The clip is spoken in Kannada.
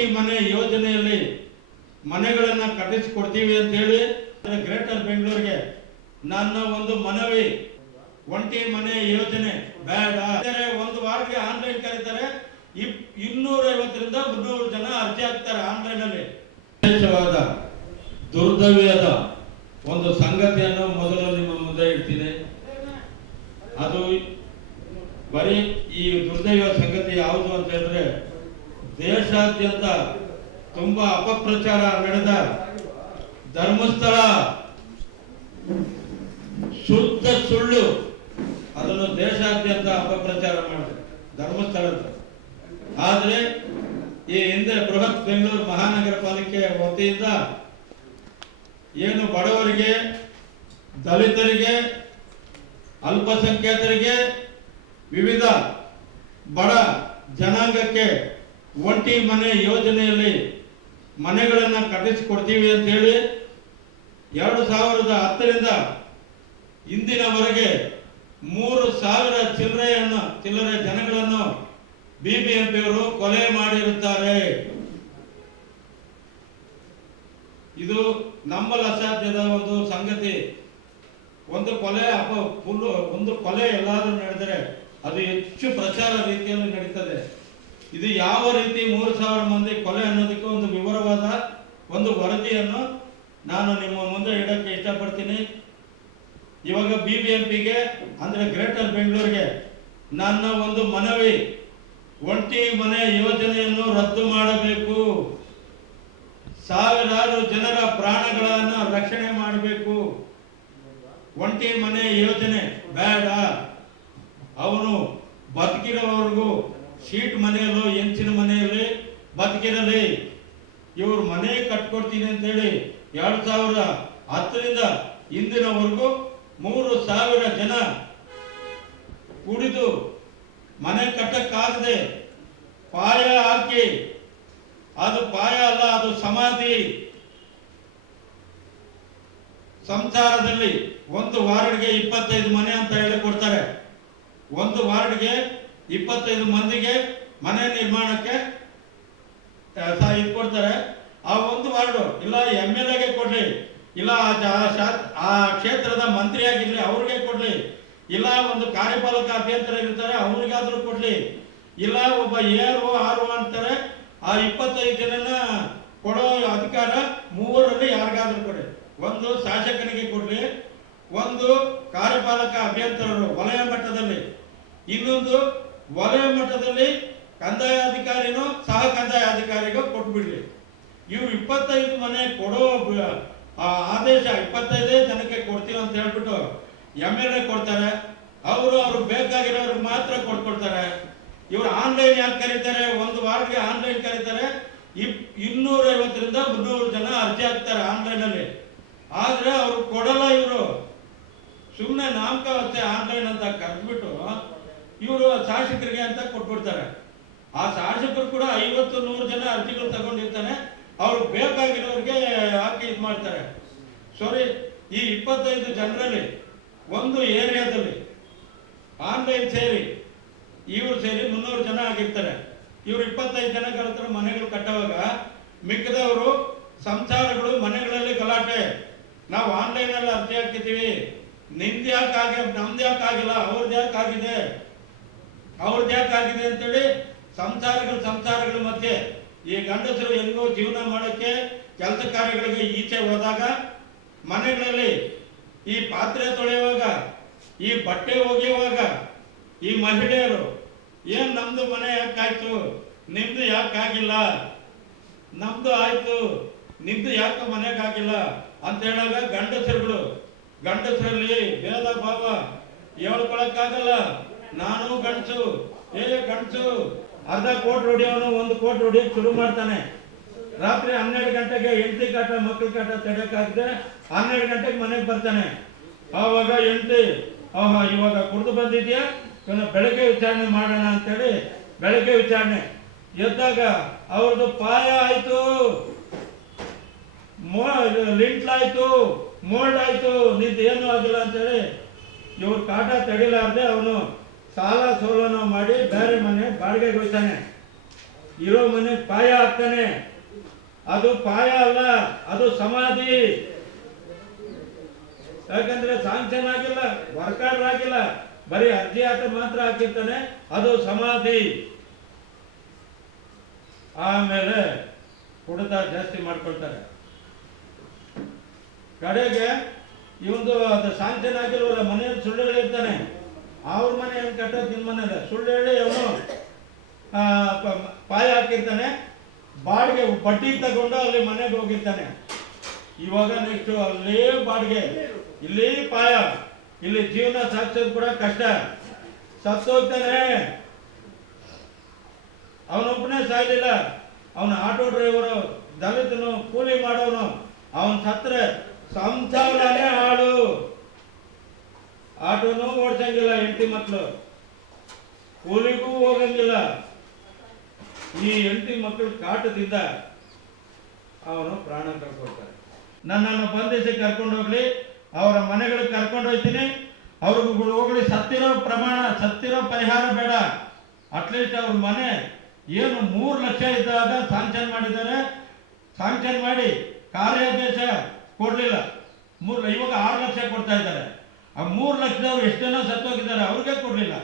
ಒಂಟಿ ಮನೆ ಯೋಜನೆಯಲ್ಲಿ ಮನೆಗಳನ್ನು ಕಟ್ಟಿಸಿಕೊಡ್ತೀವಿ ಅಂತ ಹೇಳಿ ಗ್ರೇಟರ್ ಬೆಂಗಳೂರಿಗೆ ನನ್ನ ಒಂದು ಮನವಿ. ಒಂಟಿ ಮನೆ ಯೋಜನೆ ಬೇಡ. ಒಂದು ವಾರ್ಡ್ಗೆ ಆನ್ಲೈನ್ ಕರೀತಾರೆ, 250ರಿಂದ 300 ಜನ ಅರ್ಜಿ ಹಾಕ್ತಾರೆ ಆನ್ಲೈನ್ ಅಲ್ಲಿ. ವಿಶೇಷವಾದ ದುರ್ದೈವದ ಒಂದು ಸಂಗತಿಯನ್ನು ಮೊದಲು ನಿಮ್ಮ ಮುಂದೆ ಇಡ್ತೀನಿ. ಅದು ಬರೀ ಈ ದುರ್ದೈವ ಸಂಗತಿ ಯಾವುದು ಅಂತ ಹೇಳಿದ್ರೆ, ದೇಶಾದ್ಯಂತ ತುಂಬಾ ಅಪಪ್ರಚಾರ ನಡೆದ ಧರ್ಮಸ್ಥಳ ಶುದ್ಧ ಸುಳ್ಳು, ಅದನ್ನು ದೇಶಾದ್ಯಂತ ಅಪಪ್ರಚಾರ ಮಾಡಿದೆ ಧರ್ಮಸ್ಥಳದ. ಆದ್ರೆ ಈ ಹಿಂದೆ ಬೃಹತ್ ಬೆಂಗಳೂರು ಮಹಾನಗರ ಪಾಲಿಕೆ ವತಿಯಿಂದ ಏನು ಬಡವರಿಗೆ, ದಲಿತರಿಗೆ, ಅಲ್ಪಸಂಖ್ಯಾತರಿಗೆ, ವಿವಿಧ ಬಡ ಜನಾಂಗಕ್ಕೆ ಒಂಟಿ ಮನೆ ಯೋಜನೆಯಲ್ಲಿ ಮನೆಗಳನ್ನು ಕಟ್ಟಿಸಿಕೊಡ್ತೀವಿ ಅಂತ ಹೇಳಿ 2010ರಿಂದ ಇಂದಿನವರೆಗೆ 3,000 ಚಿಲ್ಲರೆ ಜನಗಳನ್ನು ಬಿಬಿಎಂಪಿಯವರು ಕೊಲೆ ಮಾಡಿರುತ್ತಾರೆ. ಇದು ನಂಬಲು ಅಸಾಧ್ಯದ ಒಂದು ಸಂಗತಿ. ಒಂದು ಕೊಲೆ ಎಲ್ಲಾದ್ರೂ ನಡೆದರೆ ಅದು ಹೆಚ್ಚು ಪ್ರಚಾರ ರೀತಿಯಲ್ಲಿ ನಡೀತದೆ. ಇದು ಯಾವ ರೀತಿ 3,000 ಮಂದಿ ಕೊಲೆ ಅನ್ನೋದಕ್ಕೆ ಒಂದು ವಿವರವಾದ ಒಂದು ವರದಿಯನ್ನು ನಾನು ನಿಮ್ಮ ಮುಂದೆ ಇಡಕ್ಕೆ ಇಷ್ಟಪಡ್ತೀನಿ. ಇವಾಗ ಬಿಬಿಎಂಪಿಗೆ ಅಂದ್ರೆ ಗ್ರೇಟರ್ ಬೆಂಗಳೂರಿಗೆ ನನ್ನ ಒಂದು ಮನವಿ, ಒಂಟಿ ಮನೆ ಯೋಜನೆಯನ್ನು ರದ್ದು ಮಾಡಬೇಕು. ಸಾವಿರಾರು ಜನರ ಪ್ರಾಣಗಳನ್ನು ರಕ್ಷಣೆ ಮಾಡಬೇಕು. ಒಂಟಿ ಮನೆ ಯೋಜನೆ ಬೇಡ. ಅವನು ಬದುಕಿರೋವರೆಗೂ ಶೀಟ್ ಮನೆಯಲ್ಲೋ ಹೆಂಚಿನ ಮನೆಯಲ್ಲಿ ಬದುಕಿರಲಿ. ಇವರು ಮನೆ ಕಟ್ಕೊಡ್ತೀನಿ ಅಂತೇಳಿ 2010ರಿಂದ ಇಂದಿನವರೆಗೂ 3,000 ಜನ ಕುಡಿದು ಮನೆ ಕಟ್ಟಕ್ಕಾಗದೆ ಪಾಯ ಹಾಕಿ, ಅದು ಪಾಯ ಅಲ್ಲ, ಅದು ಸಮಾಧಿ. ಸಂಸಾರದಲ್ಲಿ ಒಂದು ವಾರ್ಡ್ಗೆ 25 ಮನೆ ಅಂತ ಹೇಳಿ ಕೊಡ್ತಾರೆ. ಒಂದು ವಾರ್ಡ್ಗೆ 25 ಮಂದಿಗೆ ಮನೆ ನಿರ್ಮಾಣಕ್ಕೆ ಇದು ಕೊಡ್ತಾರೆ. ಆ ಒಂದು ವಾರ್ಡು ಇಲ್ಲ MLAಗೆ ಕೊಡ್ಲಿ, ಇಲ್ಲ ಆ ಕ್ಷೇತ್ರದ ಮಂತ್ರಿ ಆಗಿರ್ಲಿ ಅವ್ರಿಗೆ ಕೊಡ್ಲಿ, ಇಲ್ಲ ಒಂದು ಕಾರ್ಯಪಾಲಕ ಅಭ್ಯಂತರ ಇರ್ತಾರೆ ಅವ್ರಿಗಾದ್ರೂ ಕೊಡ್ಲಿ, ಇಲ್ಲ ಒಬ್ಬ ARO RO ಅಂತಾರೆ, ಆ 25 ಜನನ ಕೊಡೋ ಅಧಿಕಾರ 3ರಲ್ಲಿ ಯಾರಿಗಾದ್ರೂ ಕೊಡಿ. ಒಂದು ಶಾಸಕನಿಗೆ ಕೊಡ್ಲಿ, ಒಂದು ಕಾರ್ಯಪಾಲಕ ಅಭ್ಯಂತರರು ವಲಯ ಮಟ್ಟದಲ್ಲಿ, ಇನ್ನೊಂದು ವಲಯ ಮಟ್ಟದಲ್ಲಿ ಕಂದಾಯ ಅಧಿಕಾರಿನೋ ಸಹ ಕಂದಾಯ ಅಧಿಕಾರಿಗೂ ಕೊಟ್ಬಿಡ್ಲಿ. ಇವ್ರು 25 ಮನೆ ಕೊಡೋ ಆದೇಶ 25 ಜನಕ್ಕೆ ಕೊಡ್ತೀವಿ ಅಂತ ಹೇಳ್ಬಿಟ್ಟು MLA ಕೊಡ್ತಾರೆ. ಅವರು ಬೇಕಾಗಿರೋರಿಗೆ ಮಾತ್ರ ಕೊಡ್ತಾರೆ. ಇವರು ಆನ್ಲೈನ್ ಯಾಕೆ ಕರೀತಾರೆ? ಒಂದು ವಾರ್ಡ್ಗೆ ಆನ್ಲೈನ್ ಕರೀತಾರೆ, 250ರಿಂದ 300 ಜನ ಅರ್ಜಿ ಹಾಕ್ತಾರೆ ಆನ್ಲೈನ್ ಅಲ್ಲಿ. ಆದ್ರೆ ಅವ್ರು ಕೊಡಲ್ಲ. ಇವರು ಸುಮ್ಮನೆ ನಾಮಕಾವಸ್ಥೆ ಆನ್ಲೈನ್ ಅಂತ ಕರೆದ್ಬಿಟ್ಟು ಇವರು ಶಾಸಕರಿಗೆ ಅಂತ ಕೊಟ್ಬಿಡ್ತಾರೆ. ಆ ಶಾಸಕರು ಕೂಡ 50-100 ಜನ ಅರ್ಜಿಗಳು ತಗೊಂಡಿರ್ತಾನೆ, ಅವ್ರು ಬೇಕಾಗಿರೋರಿಗೆ ಹಾಕಿ ಇದು ಮಾಡ್ತಾರೆ. ಸಾರಿ, ಈ 25 ಜನರಲ್ಲಿ ಒಂದು ಏರಿಯಾದಲ್ಲಿ ಆನ್ಲೈನ್ ಸೇರಿ ಇವರು ಸೇರಿ 300 ಜನ ಆಗಿರ್ತಾರೆ. ಇವರು 25 ಜನಗಳ ಹತ್ರ ಮನೆಗಳು ಕಟ್ಟುವಾಗ ಮಿಕ್ಕದವರು ಸಂಸಾರಗಳು ಮನೆಗಳಲ್ಲಿ ಗಲಾಟೆ, ನಾವು ಆನ್ಲೈನ್ ಅಲ್ಲಿ ಅರ್ಜಿ ಹಾಕಿದ್ದೀವಿ, ನಮ್ದು ಯಾಕಾಗಿಲ್ಲ, ಅವ್ರದ್ದು ಯಾಕಾಗಿದೆ ಅಂತೇಳಿ ಸಂಸಾರಗಳ ಮಧ್ಯೆ ಈ ಗಂಡಸರು ಹೆಂಗೋ ಜೀವನ ಮಾಡೋಕ್ಕೆ ಕೆಲಸ ಕಾರ್ಯಗಳಿಗೆ ಈಚೆ ಹೋದಾಗ ಮನೆಗಳಲ್ಲಿ ಈ ಪಾತ್ರೆ ತೊಳೆಯುವಾಗ, ಈ ಬಟ್ಟೆ ಒಗೆಯುವಾಗ ಈ ಮಹಿಳೆಯರು ಏನ್ ನಮ್ದು ಮನೆ ಯಾಕಾಯ್ತು, ನಿಮ್ದು ಯಾಕಾಗಿಲ್ಲ, ನಮ್ದು ಆಯ್ತು ನಿಮ್ದು ಯಾಕೆ ಮನೆಗಾಗಿಲ್ಲ ಅಂತ ಹೇಳಾಗ ಗಂಡಸರಲ್ಲಿ ಭೇದ ಭಾವ ಹೇಳ್ಕೊಳಕ್ಕಾಗಲ್ಲ. ನಾನು ಗಂಡಸು, ಗಂಡಸು ಅರ್ಧ ಕೋಟಿ ಹೊಡಿಯವನು 1 ಕೋಟಿ ಹೊಡಿಯಕ್ಕೆ ಶುರು ಮಾಡ್ತಾನೆ. ರಾತ್ರಿ 12 ಗಂಟೆಗೆ ಹೆಂಡತಿ ಕಾಟ ಮಕ್ಕಳ ಕಾಟ ತಡೆಯಕ್ಕಾಗದೆ 12 ಗಂಟೆಗೆ ಮನೆಗೆ ಬರ್ತಾನೆ. ಆವಾಗ ಹೆಂಡತಿ ಇವಾಗ ಕುಡಿದು ಬಂದಿದ್ಯಾ, ಬೆಳಗ್ಗೆ ವಿಚಾರಣೆ ಮಾಡೋಣ ಅಂತೇಳಿ ಬೆಳಗ್ಗೆ ವಿಚಾರಣೆ ಎದ್ದಾಗ ಅವ್ರದ್ದು ಪಾಯ ಆಯ್ತು, ಲಿಂಟ್ಲಾಯ್ತು, ಮೋಲ್ಡ್ ಆಯ್ತು, ನಿಂದು ಏನು ಆಗಿಲ್ಲ ಅಂತೇಳಿ ಇವ್ರ ಕಾಟ ತಡಿಲಾರ್ದೆ ಅವನು ಸಾಲ ಸೋಲನೋ ಮಾಡಿ ಬೇರೆ ಮನೆ ಬಾಡಿಗೆಗೆ ಹೋಗ್ತಾನೆ. ಇರೋ ಮನೆ ಪಾಯ ಹಾಕ್ತಾನೆ. ಅದು ಪಾಯ ಅಲ್ಲ, ಅದು ಸಮಾಧಿ. ಯಾಕಂದ್ರೆ ಸಾಂಕ್ಷನ್ ಆಗಿಲ್ಲ, ವರ್ಕ್ ಆರ್ಡರ್ ಆಗಿಲ್ಲ, ಬರೀ ಅರ್ಜಿ ಹಾಕಿ ಮಾತ್ರ ಹಾಕಿರ್ತಾನೆ, ಅದು ಸಮಾಧಿ. ಆಮೇಲೆ ಕುಡಿತ ಜಾಸ್ತಿ ಮಾಡ್ಕೊಳ್ತಾರೆ. ಕಡೆಗೆ ಇವಂದು ಅದು ಸಾಂಕ್ಷನ್ ಆಗಿಲ್ವಲ್ಲ, ಮನೆಯಲ್ಲಿ ಸುಳ್ಳು ಹೇಳಿರ್ತಾನೆ. ಅವ್ರ ಮನೆ ಏನು ಕಟ್ಟೋದು, ನಿನ್ನ ಮನೇಲಿ ಸುಳ್ಳು ಹೇಳಿ ಅವನು ಪಾಯ ಹಾಕಿರ್ತಾನೆ. ಬಾಡಿಗೆ ಬಡ್ಡಿ ತಗೊಂಡು ಅಲ್ಲಿ ಮನೆಗೆ ಹೋಗಿರ್ತಾನೆ. ಇವಾಗ ನೆಕ್ಸ್ಟ್ ಅಲ್ಲಿ ಬಾಡಿಗೆ, ಇಲ್ಲಿ ಪಾಯ, ಇಲ್ಲಿ ಜೀವನ ಸಾಗಿಸೋದು ಕೂಡ ಕಷ್ಟ. ಸತ್ತೋಗ್ತಾನೆ. ಅವನೊಬ್ಬನೇ ಸಾಯ್ಲಿಲ್ಲ, ಅವನ ಆಟೋ ಡ್ರೈವರು, ದಲಿತನು, ಕೂಲಿ ಮಾಡೋನು, ಅವನ್ ಸತ್ರೆ ಸಂಸಾರನೇ ಹಾಳು. ಆಟೋನೂ ಓಡ್ಸಂಗಿಲ್ಲ, ಹೆಂಡತಿ ಮಕ್ಕಳು ಕೂಲಿಗೂ ಹೋಗಂಗಿಲ್ಲ. ಈ ಹೆಂಡತಿ ಮಕ್ಕಳು ಕಾಟದಿಂದ ಅವನು ಪ್ರಾಣ ಕಳ್ಕೊಳ್ತಾರೆ. ನನ್ನನ್ನು ಬಂಧಿಸಿ ಕರ್ಕೊಂಡು ಹೋಗ್ಲಿ, ಅವರ ಮನೆಗಳಿಗೆ ಕರ್ಕೊಂಡು ಹೋಗ್ತೀನಿ. ಅವ್ರಿಗೆ ಹೋಗ್ಲಿ, ಸತ್ತಿರೋ ಪ್ರಮಾಣ, ಸತ್ತಿರೋ ಪರಿಹಾರ ಬೇಡ. ಅಟ್ಲೀಸ್ಟ್ ಅವ್ರ ಮನೆ ಏನು 3 ಲಕ್ಷ ಇದ್ದಾಗ ಸಾಂಕ್ಷನ್ ಮಾಡಿದ್ದಾರೆ. ಸಾಂಕ್ಷನ್ ಮಾಡಿ ಕಾರ್ಯಾದೇಶ ಕೊಡಲಿಲ್ಲ. ಇವಾಗ 6 ಲಕ್ಷ ಕೊಡ್ತಾ ಇದ್ದಾರೆ. ಆ 3 ಲಕ್ಷದವ್ರು ಎಷ್ಟು ಜನ ಸತ್ತೋಗಿದ್ದಾರೆ, ಅವ್ರಿಗೆ ಕೊಡಲಿಲ್ಲ.